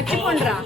చచ్చిపోండిరా.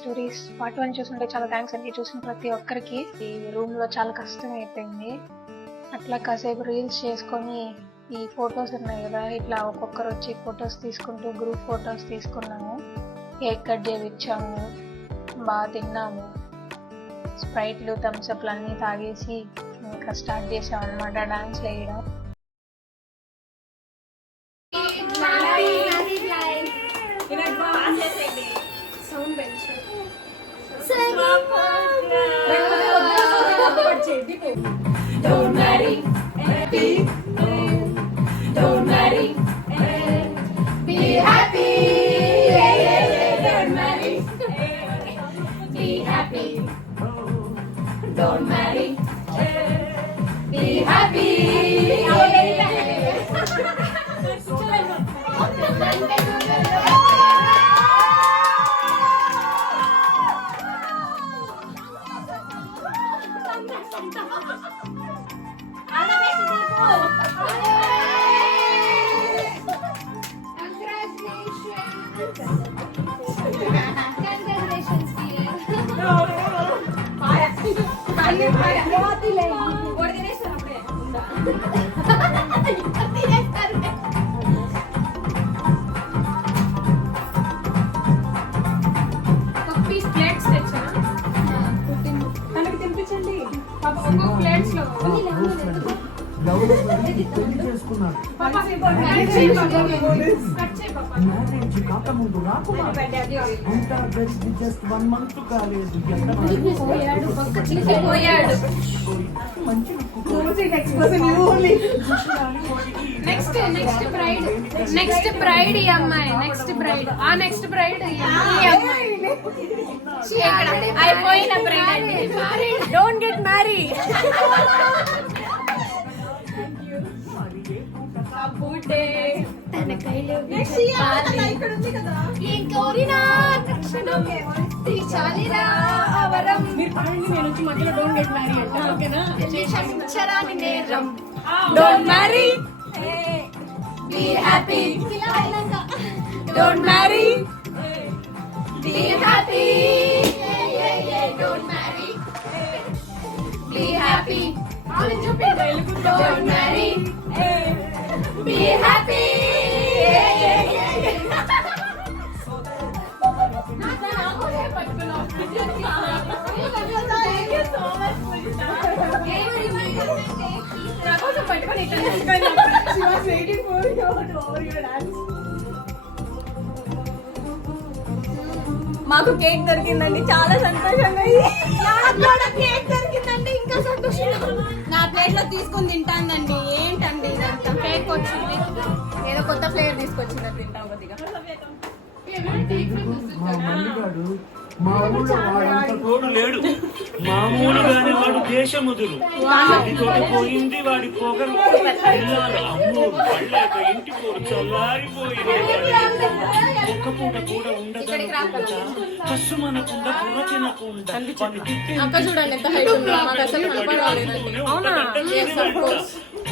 Stories part 1 చూస్తుంటే చాలా thanks అండి. చూసిన ప్రతి ఒక్కరికి. ఈ రూమ్ లో చాలా కష్టం అయిపోయింది. అట్లా కాసేపు రీల్స్ చేసుకొని ఈ ఫొటోస్ ఉన్నాయి కదా, ఇట్లా ఒక్కొక్కరు వచ్చి ఫొటోస్ తీసుకుంటూ గ్రూప్ ఫొటోస్ తీసుకున్నాము. కేక్ కట్ చేయించాము, బాగా తిన్నాము, స్ప్రైట్లు థమ్స్అప్లు అన్నీ తాగేసి ఇంకా స్టార్ట్ చేసాం అనమాట డాన్స్ వేయడం. Don't marry, don't marry, be happy. Don't marry, be happy. Don't marry, be happy. కాకముందు నాకు జస్ట్ 1 month కాలేదు. నెక్స్ట్ బ్రైడ్ ఈ అమ్మాయి. నెక్స్ట్ బ్రైడ్ ఆ నెక్స్ట్ బ్రైడ్ అయిపోయిన braid. Don't get marry. Don't marry, be happy. Don't marry, be happy. Don't marry, be happy. Don't marry, be happy. మాకు cake దొరికిందండి, చాలా సంతోషంగా. కేక్ దొరికిందండి, ఇంకా సంతోషంగా. నా ప్లేట్ లో తీసుకుని తింటానండి. ఏంటండి ఇదంతా? కేక్ వచ్చింది, ఏదో కొత్త ఫ్లేవర్ తీసుకొచ్చింది, తింటాం కొద్దిగా. మా ఊళ్ళో వాడంత తోడు లేడు. మామూలుగానే వాడు దేశముదురు. తోడు పోయింది వాడి పొగరు. పిల్లలు అమ్మోరు పళ్ళాక ఇంటి పోరు చల్లారిపోయింది. ఒక్క పూట కూడా ఉండదనుకుంటా, కసు మనకుండా బుర్ర తినకుండా. చూడండి ఎంత హైట్ ఉందో, మాకు అసలు కనపడలేదండి. అవునా?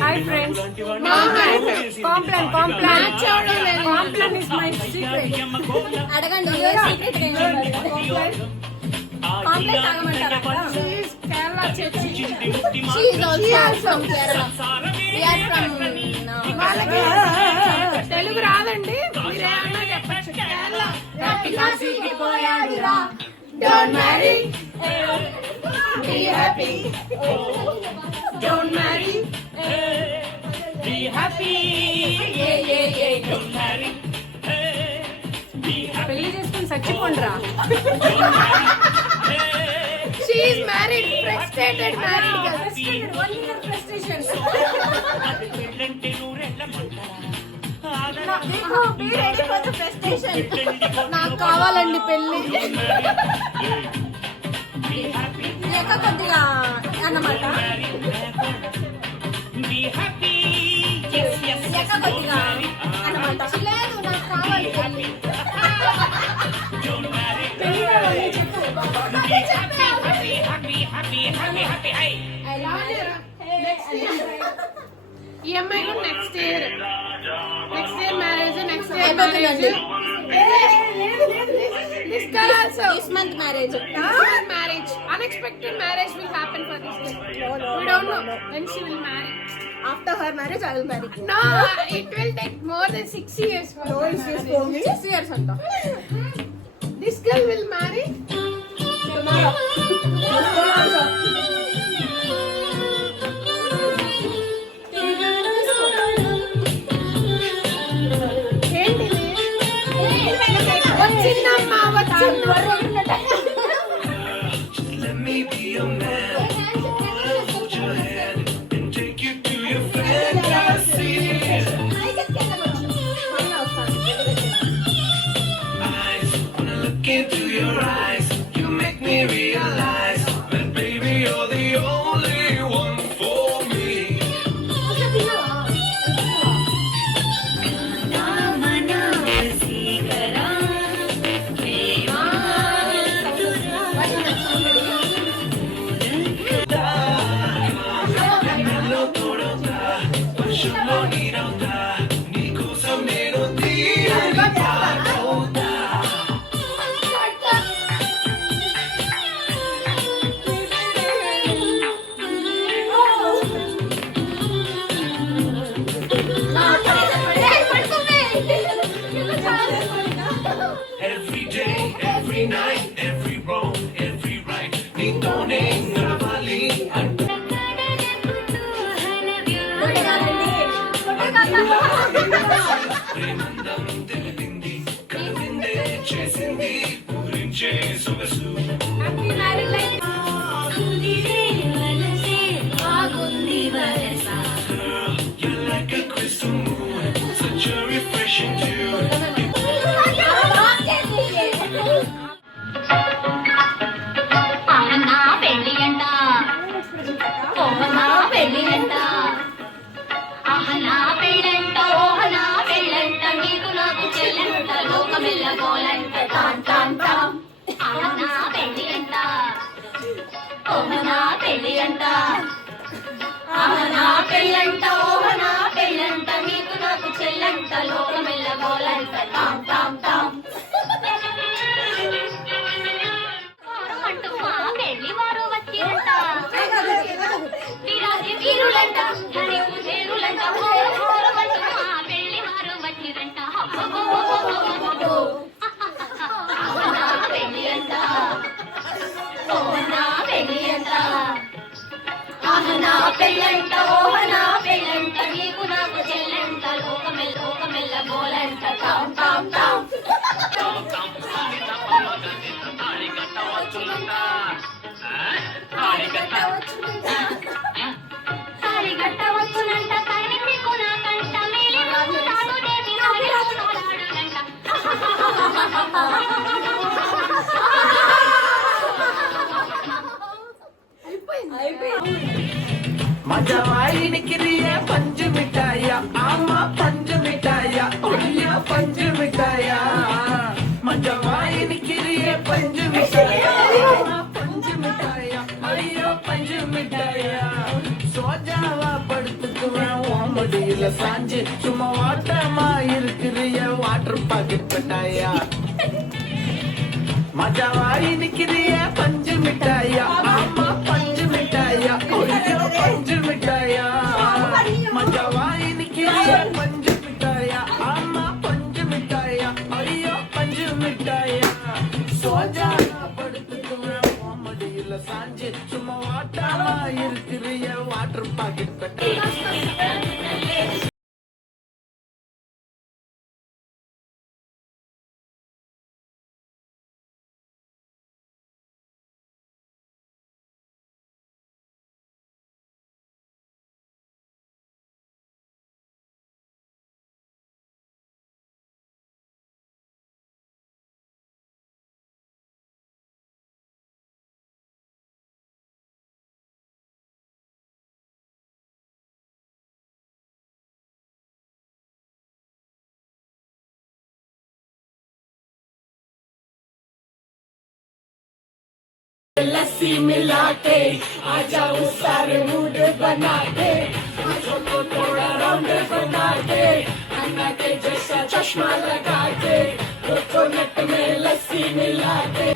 Hi friends. Complan is my secret. అడగండి, కాంప్లాన్ తాగమంటారా? Kerala church. She is also from Kerala. We are from. Telugu రాదండి, మీరేమన్నా చెప్పచ్చు. Kerala పోయాడురా. Don't marry, be happy. Don't marry, be happy. Don't marry, be happy. పెళ్లి చేసుకుని చచ్చిపోండిరా. She is married, frustrated married girl. One year frustration. నాకు కావాలండి పెళ్లి. లేక కొద్దిగా అన్నమాట. ఈ అమ్మాయి కూడా next year marriage next year marriage this month marriage marriage unexpected marriage will happen for this girl. We don't know when she will marry. After her marriage I will marry. No, it will take more than 6 years for No her issues marriage. for me. 6 years అంట. This girl will marry Tomorrow. ఏంటిది వచ్చిందమ్మా వచ్చింది Let me be your man. Hold your hand and take you to your fantasy. Eyes, when I look into your eyes, you make me realize that baby you're the only one for me. కన్నుల్లో తోడవుతా, వర్షంలో నీరవుతా, నీకోసం నేను తీరని పాటవుతా. Every day, every night, every wrong, every right, నీతోనే నడవాలి అంటూ ప్రేమందం తెలిపింది, కలిపిందే చేసింది, పూరించే సొగసు. You're like a crystal moon, such a refreshing tune. ఆహనా పెళ్ళి అంట ఓహనా పెళ్ళి అంట ఆహనా పెళ్ళంట ఓహనా పెళ్ళంట నీకు నాకు చెల్లంట లోకమెల్ల గోలంట టాన్ టాన్ టాన్ ఆహనా పెళ్ళి అంట ఓహనా పెళ్ళి అంట ఆహనా పెళ్ళంట ఓహనా పెళ్ళంట నీకు నాకు చెల్లంట లోకమెల్ల గోలంట టామ్ టామ్ టామ్ అంటూ మా పెళ్లి వారు వచ్చిరంట వీరాది వీరులంట ధనికు చేరులంట అంటూ మా పెళ్లి వారు వచ్చిరంట అవునా పెళ్లి అంట ఓహనా పెళ్లి అంట ఆహనా పెళ్ళంట ఓహనా పెళ్ళంట నీకు నాకు చెల్లంట లోకమెల్ల గోలంట టామ్ టామ్ టామ్ తాళి కట్టవచ్చునంట కనిపించి కొనాకంట మేలి తాడు దేవి మజవాయినికిరియ పంచు మిఠాయ ఆమ పంచు మిఠాయ ఒళ్ళ పంచు మిఠాయ మజవాయినికిరియ పంచు మిఠాయ ఆమ పంచు మిఠాయ అయ్యో పంచు మిఠాయ சோஜாவா படுத்துக்குவேன் ஓமடியில சாஞ்சு சும்மா வாட்டமா இருக்கிறிய வாட்டர் பாக்கெட் மிட்டாயா மஜாவாயி நிக்கிறிய பஞ்சு மிட்டாயா ஆமா பஞ்சு மிட்டாயா ஐயோ பஞ்சு மிட்டாயா மஜாவாயி நிக்கிறிய பஞ்சு மிட்டாயா ஆமா பஞ்சு மிட்டாயா ஐயோ பஞ்சு மிட்டாயா சோஜா படுத்துக்குவேன் ஓமடியில சாஞ்சு சும்மா வாட்டமா இருக்கிறிய வாட்டர் பாக்கெட் लस्सी मिला के आ जाओ सारे मूड बना के आंखों को थोड़ा राउंड बना के अन्ना के जैसा चश्मा लगा के कोकोनट में लस्सी मिला के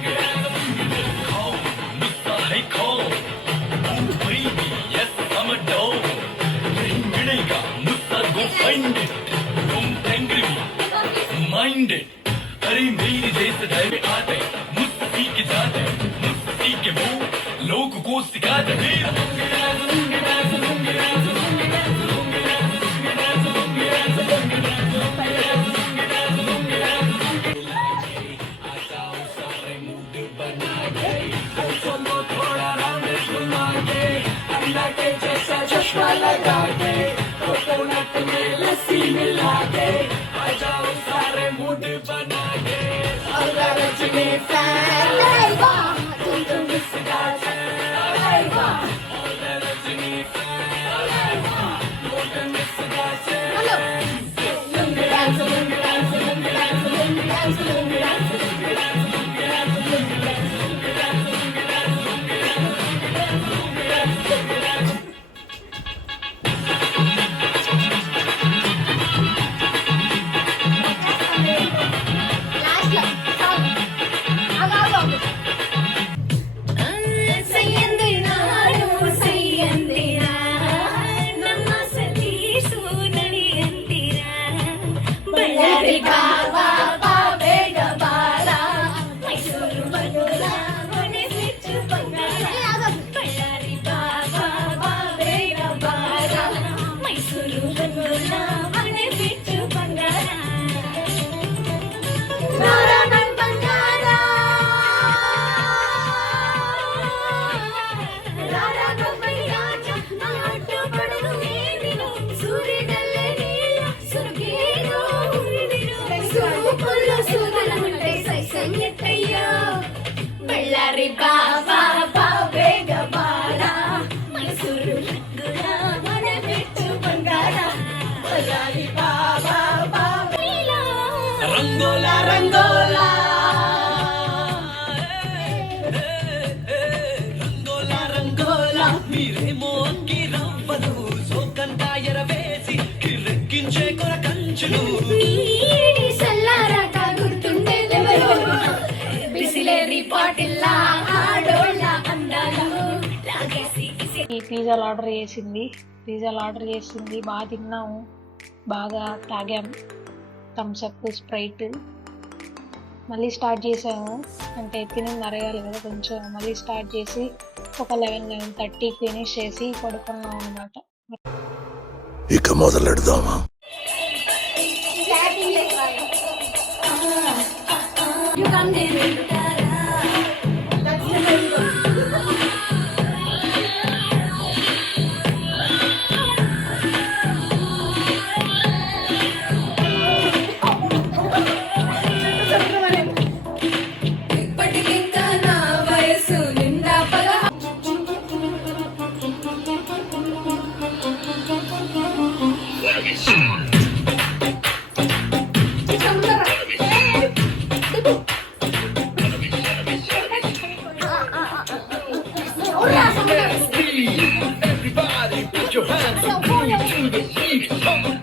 अरे मेरी जैसे ढाई आते मुस्ती के जाते मुस्ती के वो लोग को सिखाते चश्मा लगा के कोकोनट में लस्सी मिला के आ जाओ सारे मूड बना के रजनी फैन तुम इसका रजनी फैन ಬಳ್ಳಾರಿ ಬಾಬಾ ಬೇಗ ಬಾರ ಮೈಸೂರು ಗುಣ ಮನೆ ಬಿಟ್ಟು ಬಂಗಾರ ಬಳ್ಳಾರಿ ಬಾಬಾ ರಂಗೋಲಾ ರಂಗೋಲಾ రంగోలా రంగోలా మీరేమో గిరవ్వలు సోకంతా ఎరవేసి కిరెక్కించే కొరకంచులు నీడి సల్లారాట గుర్తుండేదెవరు బిసిలేరి పాటిల్లా ఆడోళ్ళ అందాలు లాగేసి ఈ పిజ్జాలు ఆర్డర్ చేసింది బాగా తిన్నాము, బాగా తాగాం, థమ్స్అప్, స్ప్రైట్. మళ్ళీ స్టార్ట్ చేసాము, అంటే తినింది అరగాలి కదా కొంచెం. మళ్ళీ స్టార్ట్ చేసి ఒక 11-11:30 ఫినిష్ చేసి పడుకున్నాం అనమాట. ఇక మొదలెడదామా? ఇప్పటికింకా నా వయసు నిండా Everybody put your hands up to the beat. Come on.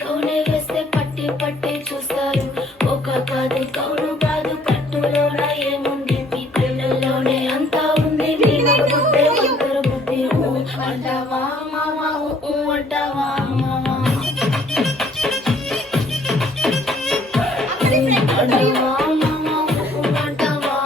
కౌనే వేస్తే పట్టి పట్టి చూస్తారు ఒక కాదు కౌను కాదు కట్టులోన ఏముంది మీ కళ్ళల్లోనే అంతా ఉంది మీ మగ బుద్ధి వంకర బుద్ధి అంటావా మావా అంటావా మావా అంటావా మావా అంటావా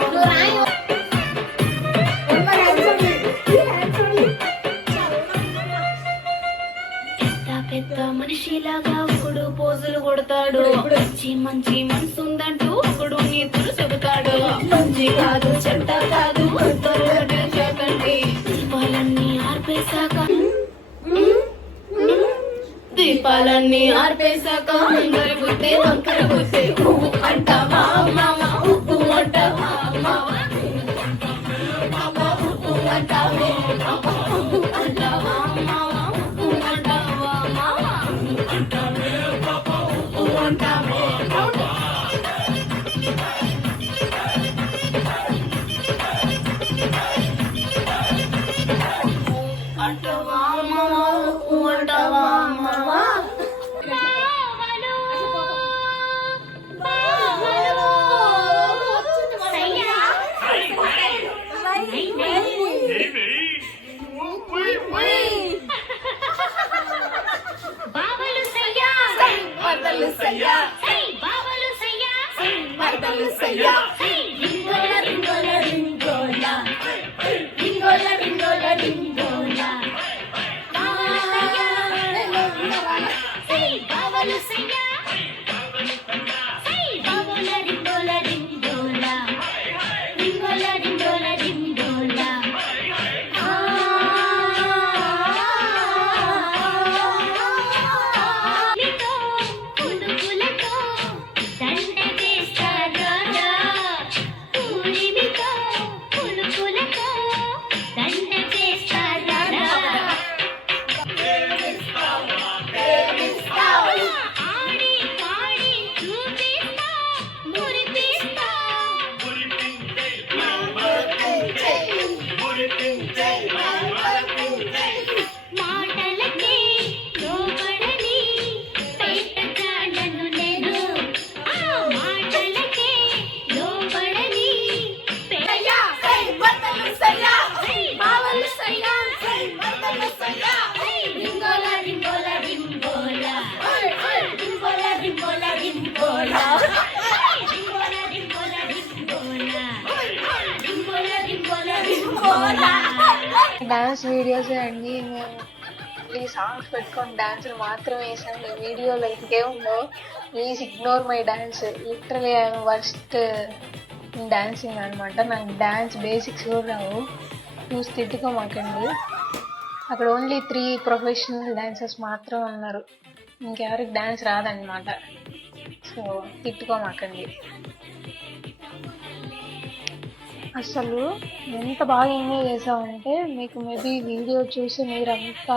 పెద్ద మనిషిలాగా ఒకడు పోజులు కొడతాడు మంచి మంచి మనసు ఉందంటూ ఒకడు నీతులు చెబుతాడు మంచి కాదు చెడ్డ కాదు త్వరగా చెప్పండి దీపాలన్నీ ఆర్పేశాక దీపాలన్నీ ఆర్పేశాక వంకర బుద్ధి వంకర బుద్ధి అంటావా మావా అంటావా మావా అంటావా అంటావా మావా అంటావా మావా అంటావా మావా అంటావా మావా బావలు సయ్యా మరదలు సయ్యా బావలు సయ్యా మరదలు సయ్యా రింగోల రింగోల రింగోల రింగోల రింగోల రింగోల బావలు సయ్యా బావలు సయ్యా బావల రింగోల రింగోల రింగోల రింగోల రింగోల పులుపులతో దండ చేస్తారా పూరిమితో పులుపులతో దండ చేస్తారా ఆడి పాడి చూపిస్తా మురిపిస్తా మాటలకే లోబడని పెట్టచాడను నేను ఆ మాటలకే లోబడని సయ్యా మరదలు సయ్యా బావలు సయ్యా మరదలు సయ్యా రింగోల రింగోల రింగోల రింగోల రింగోల రింగోల రింగోల రింగోల రింగోల రింగోల రింగోల రింగోల డాన్స్ వీడియోస్ అండి మేము ఈ సాంగ్స్ పెట్టుకొని డాన్స్ మాత్రమే వేసాను వీడియోలో ఇంకేముందో please ignore my dance literally I'm worst in dancing అనమాట నాకు డాన్స్ బేసిక్స్ కూడా రావు చూసి తిట్టుకోమాకండి అక్కడ ఓన్లీ 3 ప్రొఫెషనల్ డాన్సర్స్ మాత్రం ఉన్నారు ఇంకెవరికి డాన్స్ రాదన్నమాట సో తిట్టుకోమాకండి అసలు ఎంత బాగా ఎంజాయ్ చేసామంటే మీకు మేబీ వీడియో చూసి మీరు అంత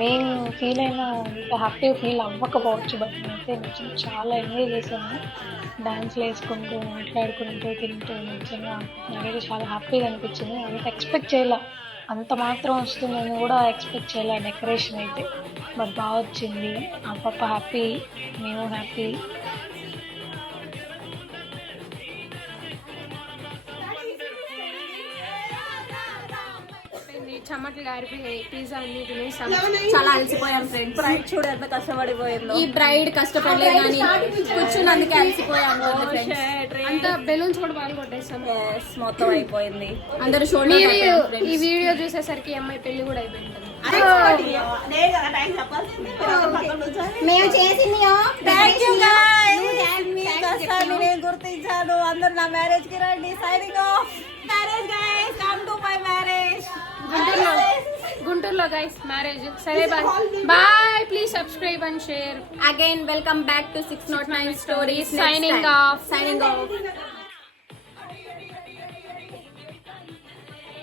నేను ఫీల్ అయినా అంత హ్యాపీగా ఫీల్ అవ్వకపోవచ్చు బట్ నేనైతే నిజం చాలా ఎంజాయ్ చేశాను డాన్స్లు వేసుకుంటూ మాట్లాడుకుంటూ తింటూ నిజంగా నాకైతే చాలా హ్యాపీగా అనిపించింది అంత ఎక్స్పెక్ట్ చేయలే అంత మాత్రం వస్తుందని కూడా ఎక్స్పెక్ట్ చేయలే డెకరేషన్ అయితే బట్ బాగా వచ్చింది ఆ పాప హ్యాపీ మేము హ్యాపీ చెమట్లు గారిపోయాయి పిజ్జా అన్ని తినేసాం చాలా అలసిపోయాం ఫ్రెండ్స్ బ్రైడ్ చూడ ఎంత కష్టపడిపోయిందో ఈ బ్రైడ్ కష్టపడలేదు కానీ కూర్చున్నందుకే అలసిపోయాం అంత బెలూన్స్ కూడా బాగా కొట్టేసాం మొత్తం అయిపోయింది అందరూ ఈ వీడియో చూసేసరికి అమ్మాయి పెళ్లి కూడా అయిపోయింది మేము చేసింది నేను గుర్తించాను అందరు నా మ్యారేజ్ కి రండి signing off marriage guys come to my marriage గుంటూరులో గైస్ మ్యారేజ్ సరే bye please subscribe and share again welcome back to 609 stories signing of